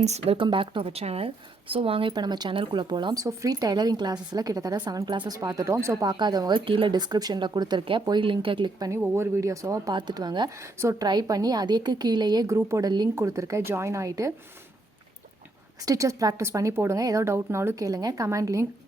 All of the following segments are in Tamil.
Friends, welcome back to our channel. So வாங்க இப்போ நம்ம சேனலுக்குள்ளே போகலாம். ஸோ ஃப்ரீ டைலரிங் கிளாஸஸில் கிட்டத்தட்ட 7 கிளாஸஸ் பார்த்துட்டோம். ஸோ பார்க்காதவங்க கீழே டிஸ்கிரிப்ஷனில் கொடுத்துருக்கேன், போய் லிங்கை கிளிக் பண்ணி ஒவ்வொரு வீடியோஸாக பார்த்துட்டு வாங்க. ஸோ ட்ரை பண்ணி அதுக்கு கீழேயே குரூப்போட லிங்க் கொடுத்துருக்கேன், ஜாயின் ஆகிட்டு ஸ்டிச்சஸ் ப்ராக்டிஸ் பண்ணி போடுங்க. ஏதோ டவுட்னாலும் கேளுங்க,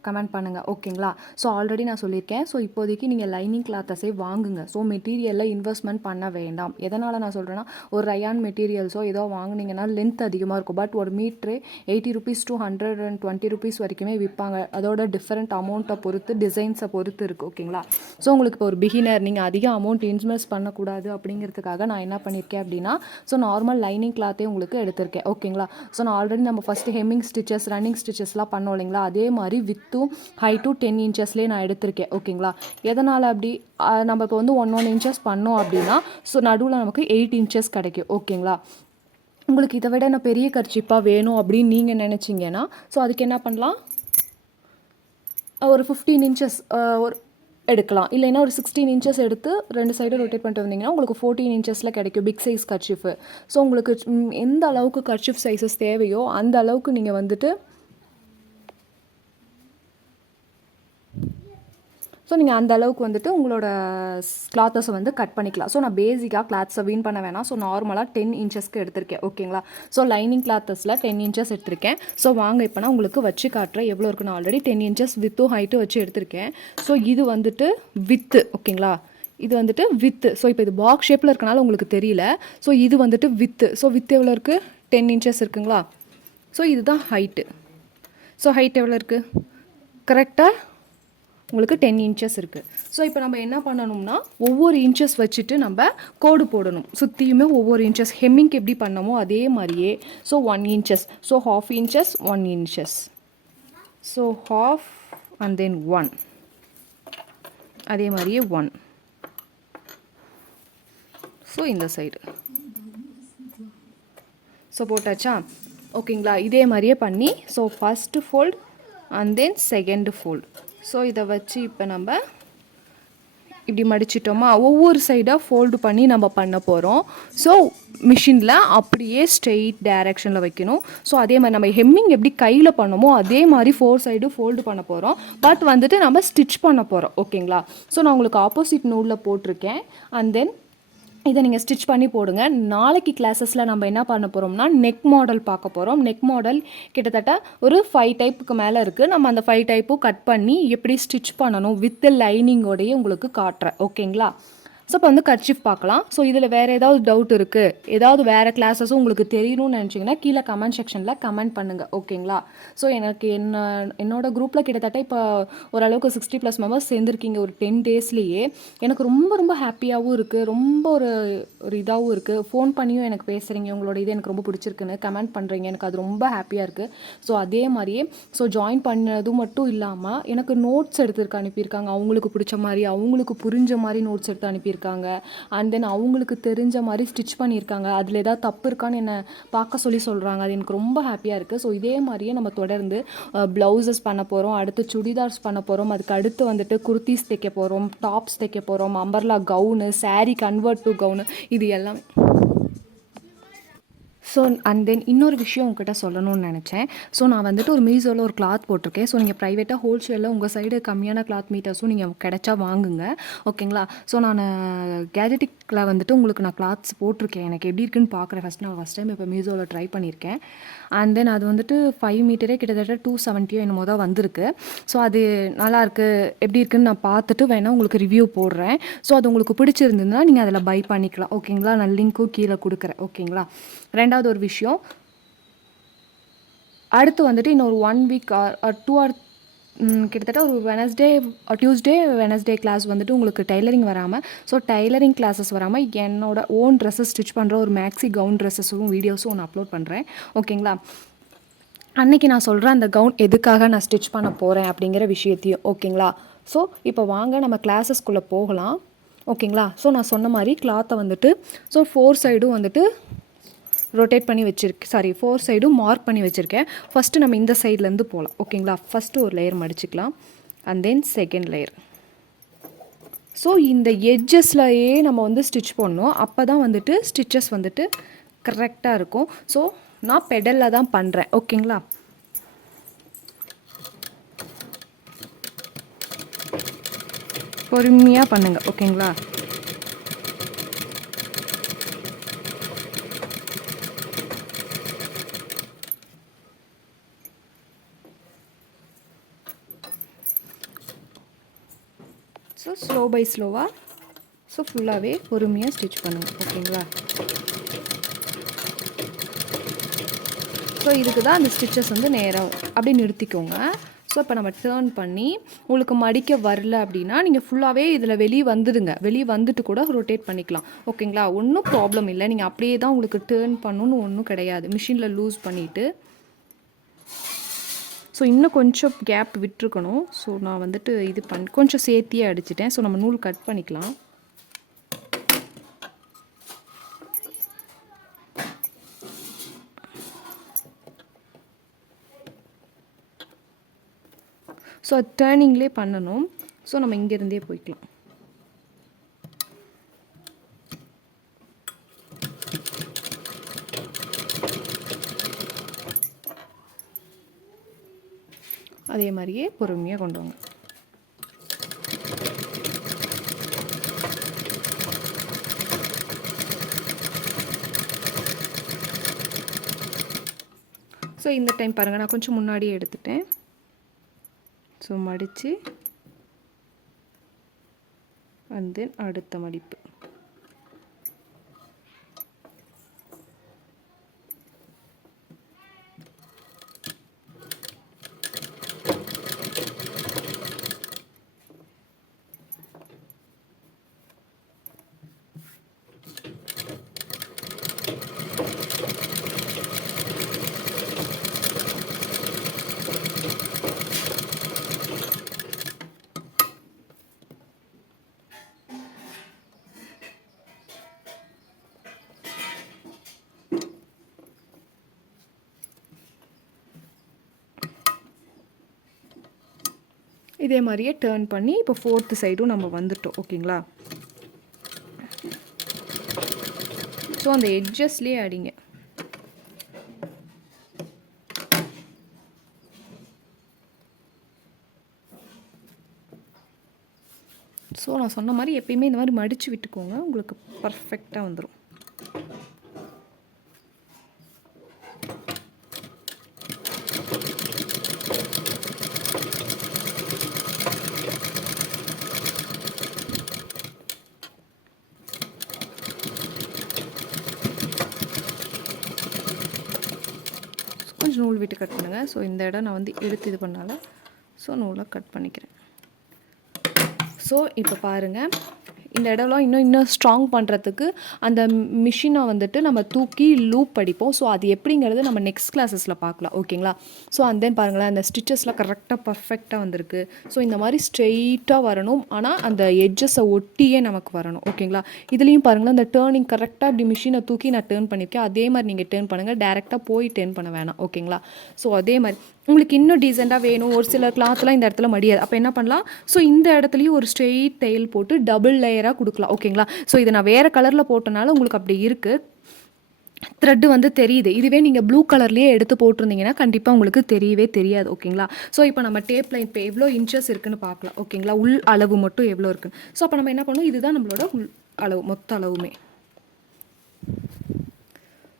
கமெண்ட் பண்ணுங்கள், ஓகேங்களா? ஸோ ஆல்ரெடி நான் சொல்லியிருக்கேன். ஸோ இப்போதைக்கு நீங்கள் லைனிங் கிளாத்தஸே வாங்குங்க. ஸோ மெட்டீரியலில் இன்வெஸ்ட்மெண்ட் பண்ண வேண்டாம். எதனால் நான் சொல்கிறேன்னா, ஒரு ரயான் மெட்டீரியல்ஸோ ஏதோ வாங்கினீங்கன்னா லென்த் அதிகமாக இருக்கும். பட் ஒரு மீட்ரு 80 rupees to 120 rupees வரைக்குமே விற்பாங்க. அதோட டிஃப்ரெண்ட் அமௌண்ட்டை பொறுத்து, டிசைன்ஸை பொறுத்து இருக்குது, ஓகேங்களா? ஸோ உங்களுக்கு இப்போ ஒரு பிகினர், நீங்கள் அதிக அமௌண்ட் இன்வெஸ்ட் பண்ணக்கூடாது அப்படிங்கிறதுக்காக நான் என்ன பண்ணியிருக்கேன் அப்படின்னா, ஸோ நார்மல் லைனிங் கிளாத்தே உங்களுக்கு எடுத்திருக்கேன், ஓகேங்களா? ஸோ நான் ஆல்ரெடி நம்ம ஃபஸ்ட்டு ஹெம்மிங் ஸ்டிச்சஸ், ரன்னிங் ஸ்டிச்சஸ்லாம் பண்ணோம் இல்லைங்களா, அதே மாதிரி வித்தும் ஹைட்டும் 10 inchesலேயே நான் எடுத்திருக்கேன், ஓகேங்களா? எதனால் அப்படி நம்ம இப்போ வந்து 1 inches பண்ணோம் அப்படின்னா, ஸோ நடுவில் நமக்கு 8 inches கிடைக்கும், ஓகேங்களா? உங்களுக்கு இதை விட நான் பெரிய கர்ச்சிப்பாக வேணும் அப்படின்னு நீங்கள் நினச்சிங்கன்னா, ஸோ அதுக்கு என்ன பண்ணலாம், ஒரு 15 inches ஒரு எடுக்கலாம். இல்லைன்னா ஒரு 16 inches எடுத்து 2 சைடும் ரொட்டேட் பண்ணிட்டு வந்தீங்கன்னா உங்களுக்கு 14 inchஸில் கிடைக்கும் பிக் சைஸ் கர்ச்சிஃபு. ஸோ உங்களுக்கு எந்த அளவுக்கு கர்ச்சிஃப் சைஸஸ் தேவையோ அந்த அளவுக்கு நீங்கள் வந்துட்டு ஸோ நீங்கள் அந்த அளவுக்கு வந்துட்டு உங்களோட கிளாத்தஸை வந்து கட் பண்ணிக்கலாம். ஸோ நான் பேசிக்காக கிளாத்ஸை வீண் பண்ண வேணாம். ஸோ நார்மலாக 10 inchesக்கு எடுத்திருக்கேன், ஓகேங்களா? ஸோ லைனிங் கிளாத்தஸில் 10 inches எடுத்திருக்கேன். ஸோ வாங்க இப்போ நான் உங்களுக்கு வச்சு காட்டுறேன் எவ்வளோ இருக்குன்னு. ஆல்ரெடி 10 inches வித்தும் ஹைட்டும் வச்சு எடுத்திருக்கேன். ஸோ இது வந்துட்டு வித்து, ஓகேங்களா? இது வந்துட்டு வித்து. ஸோ இப்போ இது பாக்ஸ் ஷேப்பில் இருக்கனால உங்களுக்கு தெரியல. ஸோ இது வந்துட்டு வித்து. ஸோ வித்து எவ்வளோ இருக்குது? 10 inches இருக்குங்களா? ஸோ இதுதான் ஹைட்டு. ஸோ ஹைட் எவ்வளோ இருக்குது? கரெக்டாக உங்களுக்கு 10 inches இருக்குது. ஸோ இப்போ நம்ம என்ன பண்ணணும்னா, ஒவ்வொரு இன்ச்சஸ் வச்சுட்டு நம்ம கோடு போடணும். சுற்றியுமே ஒவ்வொரு இன்ச்சஸ் ஹெம்மிங்க்கு எப்படி பண்ணமோ அதே மாதிரியே. So 1 inches, so 1/2 inches, 1 inches, so 1/2 and then 1, அதே மாதிரியே 1. ஸோ இந்த சைடு ஸோ போட்டாச்சா, ஓகேங்களா? இதே மாதிரியே பண்ணி, so first fold and then second fold. So இதை வச்சு இப்போ நம்ம இப்படி மடிச்சிட்டோமா, ஒவ்வொரு சைடாக ஃபோல்டு பண்ணி நம்ம பண்ண போகிறோம். ஸோ மிஷினில் அப்படியே ஸ்ட்ரெயிட் டைரெக்ஷனில் வைக்கணும். ஸோ அதே மாதிரி நம்ம ஹெம்மிங் எப்படி கையில் பண்ணமோ அதே மாதிரி 4 சைடு ஃபோல்டு பண்ண போகிறோம். பட் வந்துட்டு நம்ம ஸ்டிச் பண்ண போகிறோம், ஓகேங்களா? ஸோ நான் உங்களுக்கு ஆப்போசிட் நூலில் போட்டிருக்கேன். அண்ட் தென் இதை நீங்கள் ஸ்டிச் பண்ணி போடுங்க. நாளைக்கு கிளாஸஸில் நம்ம என்ன பண்ண போகிறோம்னா, நெக் மாடல் பார்க்க போகிறோம். நெக் மாடல் கிட்டத்தட்ட ஒரு 5 டைப்புக்கு மேலே இருக்குது. நம்ம அந்த 5 டைப்பும் கட் பண்ணி எப்படி ஸ்டிச் பண்ணணும் வித் லைனிங்கோடையே உங்களுக்கு காட்டுறேன், ஓகேங்களா? ஸோ இப்போ வந்து கர்ச்சிஃப் பார்க்கலாம். ஸோ இதில் வேறு ஏதாவது டவுட் இருக்குது, ஏதாவது வேறு கிளாஸஸும் உங்களுக்கு தெரியணும்னு நினச்சிங்கன்னா கீழே கமெண்ட் செக்ஷனில் கமெண்ட் பண்ணுங்கள், ஓகேங்களா? ஸோ எனக்கு என்னோட குரூப்பில் கிட்டத்தட்ட இப்போ ஓரளவுக்கு 60+ மெம்பர்ஸ் சேர்ந்துருக்கீங்க ஒரு 10 daysலேயே. எனக்கு ரொம்ப ரொம்ப ஹாப்பியாகவும் இருக்குது, ரொம்ப ஒரு இதாகவும் இருக்குது. ஃபோன் பண்ணியும் எனக்கு பேசுகிறீங்க, உங்களோட இது எனக்கு ரொம்ப பிடிச்சிருக்குன்னு கமெண்ட் பண்ணுறீங்க. எனக்கு அது ரொம்ப ஹாப்பியாக இருக்குது. ஸோ அதே மாதிரியே ஸோ ஜாயின் பண்ணது மட்டும் இல்லாமல் எனக்கு நோட்ஸ் எடுத்துருக்கு அனுப்பியிருக்காங்க. அவங்களுக்கு பிடிச்ச மாதிரி, அவங்களுக்கு புரிஞ்ச மாதிரி நோட்ஸ் எடுத்து அனுப்பியிருக்காங்க. அண்ட் தென் அவங்களுக்கு தெரிஞ்ச மாதிரி ஸ்டிச் பண்ணியிருக்காங்க. அதில் ஏதாவது தப்பு இருக்கான்னு என்னை பார்க்க சொல்கிறாங்க. அது எனக்கு ரொம்ப ஹாப்பியாக இருக்குது. ஸோ இதே மாதிரியே நம்ம தொடர்ந்து ப்ளவுசஸ் பண்ண போகிறோம், அடுத்து சுடிதார்ஸ் பண்ண போகிறோம், அதுக்கு அடுத்து வந்துட்டு குர்த்திஸ் தைக்க போகிறோம், டாப்ஸ் தைக்க போகிறோம், umbrella gown, sari convert to gown, இது எல்லாம். ஸோ அண்ட் தென் இன்னொரு விஷயம் உங்ககிட்ட சொல்லணும்னு நினச்சேன். ஸோ நான் வந்துட்டு ஒரு மீஷோவில் ஒரு கிளாத் போட்டிருக்கேன். ஸோ நீங்கள் ப்ரைவேட்டாக ஹோல்சேலில் உங்கள் சைடு கம்மியான கிளாத் மீட்டர்ஸும் நீங்கள் கிடைச்சா வாங்குங்க, ஓகேங்களா? ஸோ நான் கேஜெட்டிக்கில் வந்துட்டு உங்களுக்கு நான் கிளாத்ஸ் போட்டிருக்கேன். எனக்கு எப்படி இருக்குன்னு பார்க்குறேன். நான் ஃபஸ்ட் டைம் இப்போ மீஷோவில் ட்ரை பண்ணியிருக்கேன். அண்ட் தென் அது வந்துட்டு 5 மீட்டரே கிட்டத்தட்ட 270 என்னமோ தான் வந்திருக்கு. ஸோ அது நல்லாயிருக்கு, எப்படி இருக்குன்னு நான் பார்த்துட்டு வேணால் உங்களுக்கு ரிவ்யூ போடுறேன். ஸோ அது உங்களுக்கு பிடிச்சிருந்ததுன்னா நீங்கள் அதில் பை பண்ணிக்கலாம், ஓகேங்களா? நான் லிங்க்கும் கீழே கொடுக்குறேன், ஓகேங்களா? ரெண்டாவது ஒரு விஷயம், அடுத்து வந்துட்டு இன்னொரு 1 week or 2 or கிட்டத்தட்ட ஒரு டியூஸ்டே கிளாஸ் வந்துட்டு உங்களுக்கு டைலரிங் வராமல், ஸோ டைலரிங் கிளாஸஸ் வராமல் என்னோட ஓன் ட்ரெஸ்ஸஸ் ஸ்டிச் பண்ணுற ஒரு மேக்ஸி கவுன் ட்ரெஸ்ஸஸும் வீடியோஸும் ஒன்று அப்லோட் பண்ணுறேன், ஓகேங்களா? அன்றைக்கி நான் சொல்கிறேன் அந்த கவுன் எதுக்காக நான் ஸ்டிச் பண்ண போகிறேன் அப்படிங்கிற விஷயத்தையும், ஓகேங்களா? ஸோ இப்போ வாங்க நம்ம கிளாஸஸ்குள்ளே போகலாம், ஓகேங்களா? ஸோ நான் சொன்ன மாதிரி கிளாத்தை வந்துட்டு ஸோ 4 சைடும் வந்துட்டு ரொட்டேட் பண்ணி வச்சுருக்கேன், 4 சைடும் மார்க் பண்ணி வச்சுருக்கேன். ஃபஸ்ட்டு நம்ம இந்த சைட்லேருந்து போகலாம், ஓகேங்களா? ஃபஸ்ட்டு ஒரு லேயர் மடிச்சுக்கலாம், and then second layer. So இந்த எட்ஜஸ்லையே நம்ம வந்து ஸ்டிச் பண்ணணும். அப்போ தான் வந்துட்டு ஸ்டிச்சஸ் வந்துட்டு கரெக்டாக இருக்கும். ஸோ நான் பெடலில் தான் பண்ணுறேன். ஓகேங்களா? பொறுமையாக பண்ணுங்கள். ஓகேங்களா? ஸோ ஸ்லோ பை ஸ்லோவாக, ஸோ ஃபுல்லாகவே பொறுமையாக ஸ்டிச் பண்ணுங்கள். ஓகேங்களா? ஸோ இதுக்கு தான் அந்த ஸ்டிச்சஸ் வந்து நேராக அப்படியே நிறுத்திக்கோங்க. ஸோ இப்போ நம்ம டேர்ன் பண்ணி உங்களுக்கு மடிக்க வரல அப்படின்னா நீங்கள் ஃபுல்லாகவே இதில் வெளியே வந்துடுங்க. வெளியே வந்துட்டு கூட ரொட்டேட் பண்ணிக்கலாம். ஓகேங்களா? ஒன்றும் ப்ராப்ளம் இல்லை. நீங்கள் அப்படியே தான் உங்களுக்கு டேர்ன் பண்ணணுன்னு ஒன்றும் கிடையாது. மிஷினில் லூஸ் பண்ணிவிட்டு ஸோ இன்னும் கொஞ்சம் கேப் விட்டுருக்கணும். ஸோ நான் வந்துட்டு இது கொஞ்சம் சேர்த்தியே அடிச்சிட்டேன். ஸோ நம்ம நூல் கட் பண்ணிக்கலாம். ஸோ அது டேர்னிங்லேயே பண்ணணும். ஸோ நம்ம இங்கேருந்தே போய்க்கலாம். அதே மாதிரியே பொறுமையாக கொண்டு வாங்க. ஸோ இந்த டைம் பாருங்கள், நான் கொஞ்சம் முன்னாடியே எடுத்துட்டேன். ஸோ மடித்து அண்ட் தென் அடுத்த மடிப்பு. இதே மாதிரியே டேர்ன் பண்ணி இப்போ 4th சைடும் நம்ம வந்துட்டோம். ஓகேங்களா? ஸோ அந்த எட்ஜஸ்லேயே அடிங்க. ஸோ நான் சொன்ன மாதிரி எப்பயுமே இந்த மாதிரி மடித்து விட்டுக்கோங்க. உங்களுக்கு பர்ஃபெக்டாக வந்துடும். கொஞ்சம் நூல் விட்டு கட் பண்ணுங்கள். ஸோ இந்த இடம் நான் வந்து எடுத்து இது பண்ணால ஸோ நூலை கட் பண்ணிக்கிறேன். ஸோ இப்போ பாருங்கள், இந்த இடம்லாம் இன்னும் ஸ்ட்ராங் பண்ணுறதுக்கு அந்த மிஷினை வந்துட்டு நம்ம தூக்கி லூப் அடிப்போம். ஸோ அது எப்படிங்கிறது நம்ம நெக்ஸ்ட் கிளாஸஸில் பார்க்கலாம். ஓகேங்களா? ஸோ அண்ட் தென் பாருங்களேன், அந்த ஸ்டிச்சஸ்லாம் கரெக்டாக பர்ஃபெக்டாக வந்திருக்கு. ஸோ இந்த மாதிரி ஸ்ட்ரெயிட்டாக வரணும், ஆனால் அந்த எட்ஜஸை ஒட்டியே நமக்கு வரணும். ஓகேங்களா? இதுலேயும் பாருங்களேன், அந்த டேர்னிங் கரெக்டாக இப்படி மிஷினை தூக்கி நான் டேர்ன் பண்ணியிருக்கேன். அதே மாதிரி நீங்கள் டேர்ன் பண்ணுங்கள். டேரெக்டாக போய் டேர்ன் பண்ண வேணாம். ஓகேங்களா? ஸோ அதே மாதிரி உங்களுக்கு இன்னும் டீசெண்டாக வேணும், ஒரு சில கிளாத்லாம் இந்த இடத்துல மடியாது. அப்போ என்ன பண்ணலாம், ஸோ இந்த இடத்துலையும் ஒரு ஸ்ட்ரெயிட் தையல் போட்டு டபுள் லேயராக கொடுக்கலாம். ஓகேங்களா? ஸோ இதை நான் வேறு கலரில் போட்டனால உங்களுக்கு அப்படி இருக்குது, த்ரெட்டு வந்து தெரியுது. இதுவே நீங்கள் ப்ளூ கலர்லேயே எடுத்து போட்டிருந்தீங்கன்னா கண்டிப்பாக உங்களுக்கு தெரியவே தெரியாது. ஓகேங்களா? ஸோ இப்போ நம்ம டேப்பில் இப்போ எவ்வளோ இன்ச்சஸ் இருக்குன்னு பார்க்கலாம். ஓகேங்களா? உள் அளவு மட்டும் எவ்வளோ இருக்குன்னு. ஸோ அப்போ நம்ம என்ன பண்ணணும், இதுதான் நம்மளோட உள் அளவு, மொத்த அளவுமே.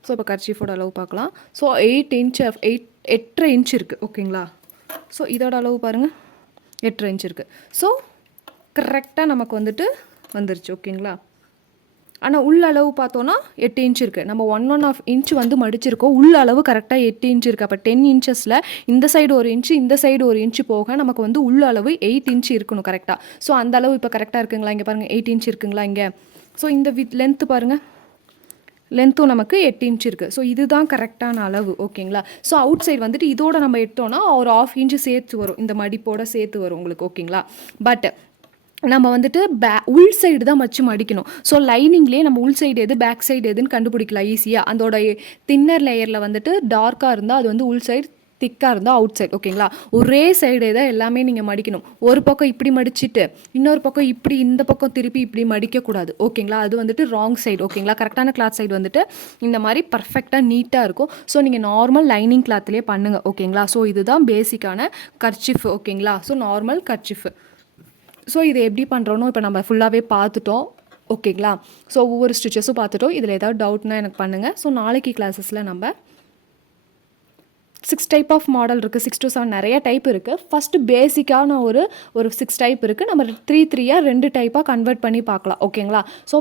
ஸோ இப்போ கர்ச்சீஃபோட அளவு பார்க்கலாம். ஸோ 8.5 இன்ச் இருக்குது. ஓகேங்களா? ஸோ இதோட அளவு பாருங்கள், 8.5 இன்ச் இருக்குது. ஸோ கரெக்டாக நமக்கு வந்துட்டு வந்துருச்சு. ஓகேங்களா? ஆனால் உள்ள அளவு பார்த்தோன்னா 8 இன்ச் இருக்குது. நம்ம 1.5 இன்ச் வந்து மடிச்சிருக்கோம். உள்ள அளவு கரெக்டாக 8 இன்ச் இருக்குது. அப்போ 10 இன்ச்சஸில் இந்த சைடு 1 இன்ச்சு, இந்த சைடு 1 இன்ச்சு போக நமக்கு வந்து உள்ள அளவு 8 இன்ச் இருக்கணும் கரெக்டாக. ஸோ அந்த அளவு இப்போ கரெக்டாக இருக்குங்களா? இங்கே பாருங்கள், 8 இன்ச் இருக்குங்களா இங்கே? ஸோ இந்த லென்த்து பாருங்கள், லென்த்தும் நமக்கு 8 இன்ச் இருக்குது. ஸோ இதுதான் கரெக்டான அளவு. ஓகேங்களா? ஸோ அவுட் சைடு வந்துட்டு இதோட நம்ம எடுத்தோன்னா ஒரு 1/2 இன்ச்சு சேர்த்து வரும், இந்த மடிப்போட சேர்த்து வரும் உங்களுக்கு. ஓகேங்களா? பட் நம்ம வந்துட்டு உள் சைடு தான் வச்சு மடிக்கணும். ஸோ லைனிங்லேயே நம்ம உள் சைடு எது பேக் சைடு எதுன்னு கண்டுபிடிக்கலாம் ஈஸியாக. அதோட தின்னர் லேயரில் வந்துட்டு டார்க்காக இருந்தால் அது வந்து உள் சைடு, திக்காக இருந்தால் அவுட் சைட். ஓகேங்களா, ஒரே சைடே தான் எல்லாமே நீங்கள் மடிக்கணும். ஒரு பக்கம் இப்படி மடிச்சுட்டு இன்னொரு பக்கம் இப்படி இந்த பக்கம் திருப்பி இப்படி மடிக்கக்கூடாது. ஓகேங்களா, அது வந்துட்டு ராங் சைடு. ஓகேங்களா, கரெக்டான கிளாத் சைடு வந்துட்டு இந்த மாதிரி பர்ஃபெக்டாக நீட்டாக இருக்கும். ஸோ நீங்கள் நார்மல் லைனிங் கிளாத்லேயே பண்ணுங்கள். ஓகேங்களா, ஸோ இதுதான் பேசிக்கான கர்ச்சிஃப். ஓகேங்களா, ஸோ நார்மல் கர்ச்சிஃப். ஸோ இதை எப்படி பண்ணுறோன்னு இப்போ நம்ம ஃபுல்லாகவே பார்த்துட்டோம். ஓகேங்களா, ஸோ ஒவ்வொரு ஸ்டிச்சஸும் பார்த்துட்டோம். இதில் ஏதாவது டவுட்னா எனக்கு பண்ணுங்கள். ஸோ நாளைக்கு கிளாஸஸில் நம்ம 6 டைப் ஆஃப் மாடல் இருக்குது, 6 to 7 நிறைய டைப் இருக்குது. ஃபஸ்ட்டு பேசிக்கான ஒரு 6 டைப் இருக்குது. நம்ம 3 2 டைப்பாக கன்வெர்ட் பண்ணி பார்க்கலாம். ஓகேங்களா, ஸோ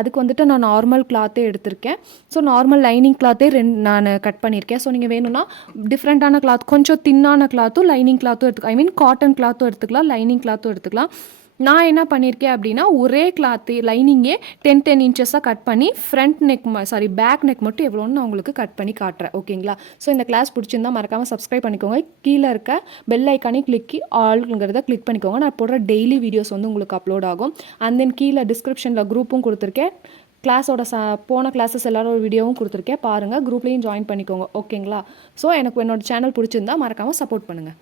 அதுக்கு வந்துட்டு நான் நார்மல் கிளாத்தே எடுத்திருக்கேன். ஸோ நார்மல் லைனிங் கிளாத்தே நான் கட் பண்ணியிருக்கேன். ஸோ நீங்கள் வேணும்னா டிஃப்ரெண்ட்டான கிளாத், கொஞ்சம் தின்னான கிளாத்தும் லைனிங் கிளாத்தும் எடுத்துக்கலாம். ஐ மீன் காட்டன் கிளாத்தும் எடுத்துக்கலாம், லைனிங் கிளாத்தும் எடுத்துக்கலாம். நான் என்ன பண்ணியிருக்கேன் அப்படின்னா ஒரே கிளாத்து லைனிங்கே 10 இன்ச்சஸாக கட் பண்ணி பேக் நெக் மட்டும் எவ்வளோன்னு நான் உங்களுக்கு கட் பண்ணி காட்டுறேன். ஓகேங்களா, ஸோ இந்த கிளாஸ் பிடிச்சிருந்தா மறக்காமல் சப்ஸ்கிரைப் பண்ணிக்கோங்க. கீழே இருக்க பெல் ஐக்கானே ஆல்ங்கிறத கிளிக் பண்ணிக்கோங்க. நான் போடுற டெய்லி வீடியோஸ் வந்து உங்களுக்கு அப்லோட் ஆகும். அண்ட் தென் கீழே டிஸ்கிரிப்ஷனில் குரூப்பும் கொடுத்துருக்கேன். கிளாஸோட போன கிளாஸஸ் எல்லாரோட வீடியோவும் கொடுத்துருக்கேன், பாருங்கள். குரூப்லேயும் ஜாயின் பண்ணிக்கோங்க. ஓகேங்களா, ஸோ எனக்கு என்னோட சேனல் பிடிச்சிருந்தா மறக்காமல் சப்போர்ட் பண்ணுங்கள்.